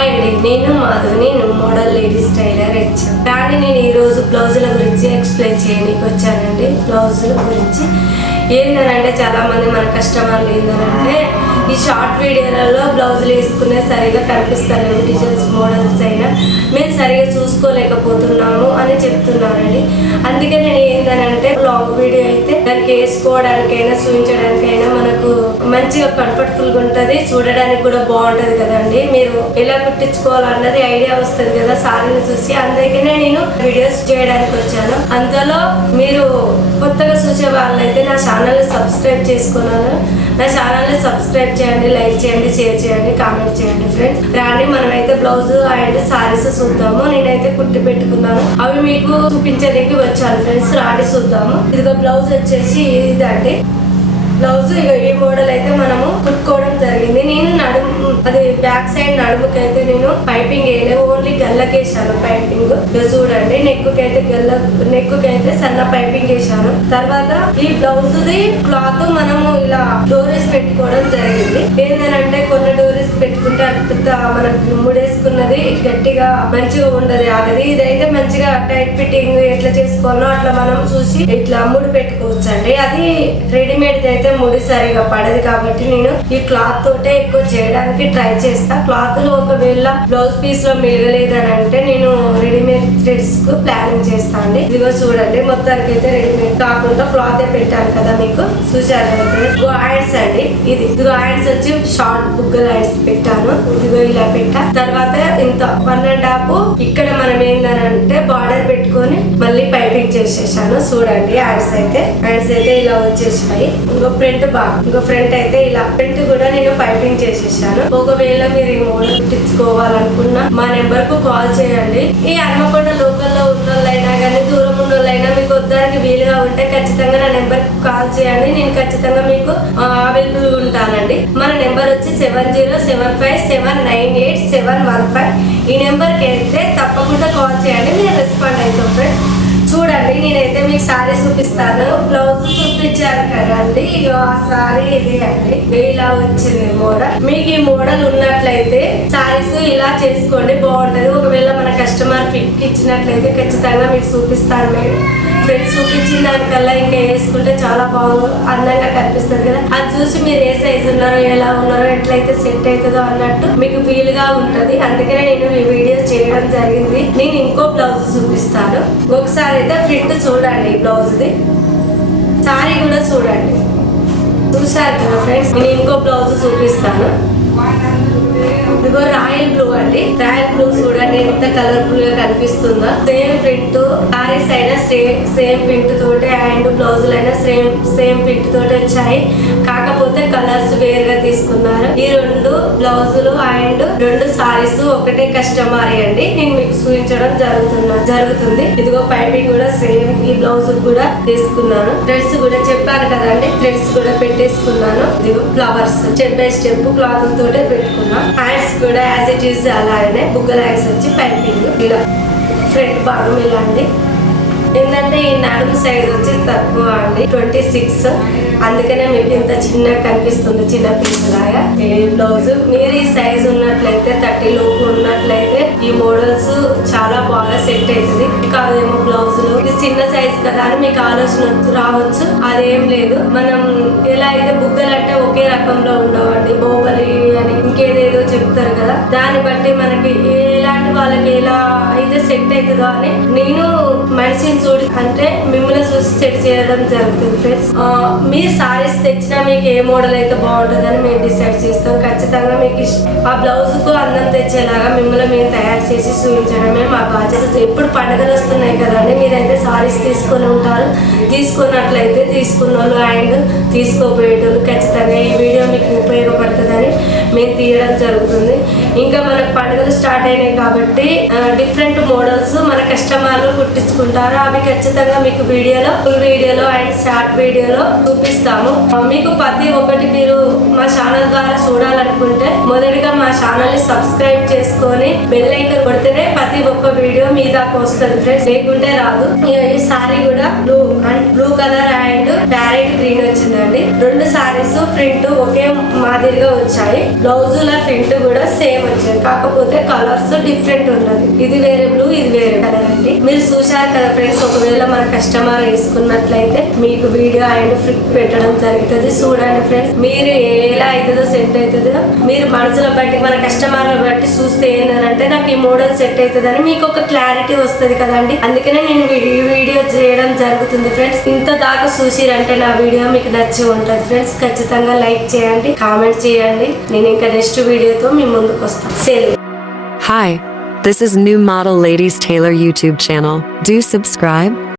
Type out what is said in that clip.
Hi అండి, నేను మాధుని, model ladies tailor H. కానీ నేను ఈరోజు బ్లౌజుల గురించి ఎక్స్ప్లెయిన్ చేయడానికి వచ్చానండి. బ్లౌజుల గురించి ఏంటంటే చాలా మంది మన కస్టమర్లు ఏంటంటే ఈ షార్ట్ వీడియోలలో బ్లౌజులు వేసుకునే సరిగా కనిపిస్తలేవు, డిజైన్స్ మోడల్స్ అయినా మేము సరిగా చూసుకోలేకపోతున్నాము అని చెప్తున్నానండి. అందుకే నేను ఏంటంటే లాంగ్ వీడియో అయితే దానికి వేసుకోవడానికైనా చూపించడానికైనా మనకు మంచిగా కంఫర్టబుల్గా ఉంటుంది, చూడడానికి కూడా బాగుంటుంది కదండి. మీరు ఎలా కుట్టించుకోవాలన్నది ఐడియా వస్తుంది కదా సారీని చూసి. అందుకనే నేను వీడియోస్ చేయడానికి వచ్చాను. అందులో మీరు కొత్తగా చూసే వాళ్ళైతే నా ఛానల్ని సబ్స్క్రైబ్ చేసుకున్నాను. నా ఛానల్ని సబ్స్క్రైబ్ చేయండి, లైక్ చేయండి, షేర్ చేయండి, కామెంట్ చేయండి ఫ్రెండ్స్. రాండి మనమైతే బ్లౌజ్ అండ్ సారీస్ చూద్దాము. నేనైతే కుట్టి పెట్టుకున్నాను, అవి మీకు చూపించడానికి వచ్చాను ఫ్రెండ్స్. రాండి చూద్దాము. ఇదిగో బ్లౌజ్ వచ్చేసి ఇదండి బ్లౌజ్. ఇక ఈ మోడల్ అయితే మనము కుట్టుకోవడం జరిగింది. నేను నడుము అది బ్యాక్ సైడ్ నడుముకి అయితే నేను పైపింగ్ వేయలేదు, ఓన్లీ గల్లకేసాను పైపింగ్. చూడండి నెక్కు అయితే సన్న పైపింగ్ వేసాను. తర్వాత ఈ బ్లౌజ్ ది క్లాత్ మనము ఇలా డోరీస్ పెట్టుకోవడం జరిగింది. ఏంటంటే కొన్ని డోరీస్ పెట్టుకుంటే అంత మనకు ముడేసుకున్నది గట్టిగా మంచిగా ఉండదు, ఆగది. ఇదైతే మంచిగా టైట్ ఫిట్టింగ్ ఎట్లా చేసుకోవాలో అట్లా మనం చూసి ఇట్లా ముడి పెట్టుకోవచ్చు అండి. అది రెడీమేడ్ అయితే ముడి సరిగా పడదు కాబట్టి నేను ఈ క్లాత్ తోటే ఎక్కువ చేయడానికి ట్రై చేస్తా. క్లాత్ లో ఒకవేళ బ్లౌజ్ పీస్ లో మిగలేదని అంటే నేను రెడీమేడ్ థ్రెడ్స్ కు ప్లానింగ్ చేస్తా అండి. ఇదిగో చూడండి, మొత్తానికి అయితే రెడీమేడ్ కాకుండా క్లాత్ పెట్టాను కదా మీకు, చూసారు కదా. హ్యాండ్స్ అండి, ఇదిగో హ్యాండ్స్ వచ్చి షార్ట్ బుగ్గల హ్యాండ్స్ పెట్టాను. ఇదిగో ఇలా పెట్టా. తర్వాత ఇంత 1.5 ఇక్కడ మనం ఏంటంటే బార్డర్ పెట్టుకొని మళ్ళీ పైపింగ్ చేసేసాను. చూడండి హ్యాండ్స్ అయితే ఇలా వచ్చేసాయి. ఇంకో ఫ్రంట్ అయితే ఇలా ఫ్రంట్ కూడా నేను పైపింగ్ చేసేసాను. ఒకవేళ మీరు ఈ మోడల్ కుట్టించుకోవాలనుకున్నా మా నెంబర్ కు కాల్ చేయండి. ఈ హన్మకొండ లోకల్లో ఉన్న వాళ్ళైనా కానీ దూరం ఉన్న వాళ్ళైనా మీకు వద్దానికి వీలుగా ఉంటే ఖచ్చితంగా నా నెంబర్ కు కాల్ చేయండి. నేను ఖచ్చితంగా మీకు అవైలబుల్ ఉంటానండి. మన నెంబర్ వచ్చి 700757987115. ఈ నెంబర్ కి అయితే తప్పకుండా కాల్ చేయండి, నేను రెస్పాండ్ అవుతాం ఫ్రెండ్స్. చూడండి, నేనైతే మీకు సారీ చూపిస్తాను. బ్లౌజ్ చూపించాను కదండి, ఆ సారీ ఇది అండి. ఇలా వచ్చింది మోడల్. మీకు ఈ మోడల్ ఉన్నట్లయితే సారీస్ ఇలా చేసుకోండి, బాగుంటది. ఒకవేళ మన కస్టమర్ ఫిట్ ఇచ్చినట్లయితే ఖచ్చితంగా మీకు చూపిస్తాను మేడం. ఫ్రెండ్స్ చూపించిన దానికల్లా ఇంకా వేసుకుంటే చాలా అందంగా కనిపిస్తుంది కదా. అది చూసి మీరు ఏ సైజు ఉన్నారో, ఎలా ఉన్నారో, ఎట్లయితే సెట్ అవుతుందో అన్నట్టు మీకు ఫీల్ గా ఉంటది. అందుకనే నేను ఈ వీడియో చేయడం జరిగింది. నేను ఇంకో బ్లౌజ్ చూపిస్తాను. ఒకసారి అయితే ఫ్రంట్ చూడండి బ్లౌజ్ ది, సారీ కూడా చూడండి. చూసారు కదా ఫ్రెండ్స్, నేను ఇంకో బ్లౌజ్ చూపిస్తాను. ఇదిగో రాయల్ బ్లూ అండి. రాయల్ బ్లూ చూడండి ఎంత కలర్ఫుల్ గా కనిపిస్తుందో. సేమ్ ప్రింట్ సారీస్ అయినా సేమ్ ప్రింట్ తోటి అండ్ బ్లౌజులు అయినా సేమ్ ప్రింట్ తోటి వచ్చాయి. కాకపోతే కలర్స్ వేరుగా తీసుకున్నారు. ఈ 2 బ్లౌజులు అండ్ 2 సారీస్ ఒకటే కస్టమర్ అండి. నేను మీకు చూపించడం జరుగుతుంది. ఇదిగో పైపింగ్ కూడా సేమ్ ఈ బ్లౌజ్ కూడా తీసుకున్నాను. థ్రెడ్స్ కూడా చెప్పాను కదండి, థ్రెడ్స్ కూడా పెట్టేసుకున్నాను. ఇదిగో flowers step by step cloth తోటే పెట్టుకున్నాను. హ్యాండ్స్ కూడా యాజ్ ఇట్ ఈస్ అలానే బుగ్గల హ్యాండ్స్ వచ్చి పైపింగ్ ఇలా ఫ్రంట్ భాగం ఇలా అండి. ఏంటంటే ఈ నడుము సైజ్ వచ్చి తక్కువ అండి, 26. అందుకనే మీకు ఇంత చిన్నగా కనిపిస్తుంది, చిన్న పీస్ లాగా. ఈ బ్లౌజ్ మీరు ఈ సైజ్ ఉన్నట్లయితే 30 లోపు ఉన్నట్లయితే ఈ మోడల్స్ చాలా బాగా సెట్ అవుతుంది. కాదేమో బ్లౌజులు ఇది చిన్న సైజ్ కదా అని మీకు ఆలోచన రావచ్చు. అదేం లేదు. మనం ఎలా అయితే బుగ్గలు అంటే ఒకే రకంలో ఉండవండి, బోగలి అని ఇంకేదేదో చెప్తారు కదా, దాన్ని బట్టి మనకి ఎలాంటి వాళ్ళకి ఎలా అయితే సెట్ అవుతుందో అని నేను మనిషిని చూసి అంటే మిమ్మల్ని చూసి సెట్ చేయడం జరుగుతుంది ఫ్రెండ్స్. మీరు సారీస్ తెచ్చినా మీకు ఏ మోడల్ అయితే బాగుంటుందని మేము డిసైడ్ చేస్తాం. ఖచ్చితంగా మీకు ఆ బ్లౌజ్ కు అందం తెచ్చేలాగా మిమ్మల్ని మేము తయారు చేసి చూపించడమే మా బాధ్యత. ఎప్పుడు పండుగలు వస్తున్నాయి కదండి, మీరైతే సారీస్ తీసుకొని ఉంటారు. తీసుకున్నట్లయితే తీసుకున్న వాళ్ళు అండ్ తీసుకోబోయేటోళ్ళు ఖచ్చితంగా ఈ వీడియో మీకు ఉపయోగపడుతుందని మేము తీయడం జరుగుతుంది. ఇంకా మనకు పండుగలు స్టార్ట్ అయినాయి కాబట్టి డిఫరెంట్ మోడల్స్ మన కస్టమర్లు కుట్టించుకుంటారు. అవి ఖచ్చితంగా మీకు ఫుల్ వీడియోలో అండ్ షార్ట్ వీడియోలో చూపిస్తాము. మీకు ప్రతి ఒక్కటి మీరు మా ఛానల్ ద్వారా చూడాలనుకుంటే మొదటిగా మా ఛానల్ ని సబ్స్క్రైబ్ చేసుకొని బెల్ ఐకాన్ కొడితేనే ప్రతి ఒక్క వీడియో మీ దాకా వస్తుంది ఫ్రెండ్స్, లేకుంటే రాదు. ఈ సారీ కూడా and blue colour and parrot green వచ్చిందండి. 2 సారీస్ ప్రింట్ ఒకే మాదిరిగా వచ్చాయి. బ్లౌజుల ప్రింట్ కూడా సేమ్ వచ్చింది, కాకపోతే కలర్స్ డిఫరెంట్ ఉన్నది. ఇది వేరే బ్లూ, ఇది వేరే కలర్ అండి. మీరు చూశారు కదా ఫ్రెండ్స్. ఒకవేళ మన కస్టమర్ వేసుకున్నట్లయితే మీకు వీడియో అండ్ ఫ్లిక్ పెట్టడం జరుగుతుంది. చూడండి ఫ్రెండ్స్, మీరు ఎలా అవుతుందో సెట్ అవుతుందో మీరు మనసులో బట్టి మన కస్టమర్ల బట్టి చూస్తే ఏంటంటే నాకు ఈ మోడల్ సెట్ అవుతుందని మీకు ఒక క్లారిటీ వస్తుంది కదండి. అందుకనే నేను ఈ వీడియో చేయడం జరుగుతుంది ఫ్రెండ్స్. ఇంత దాకా చూసిరంటే నా వీడియో మీకు నచ్చి ఉంటుంది ఫ్రెండ్స్. ఖచ్చితంగా లైక్ చేయండి, కామెంట్ చేయండి. నేను ఇంకా నెక్స్ట్ వీడియోతో మీ ముందుకు వస్తాను. Sale. Hi, this is New Model Ladies Tailor YouTube channel. Do subscribe.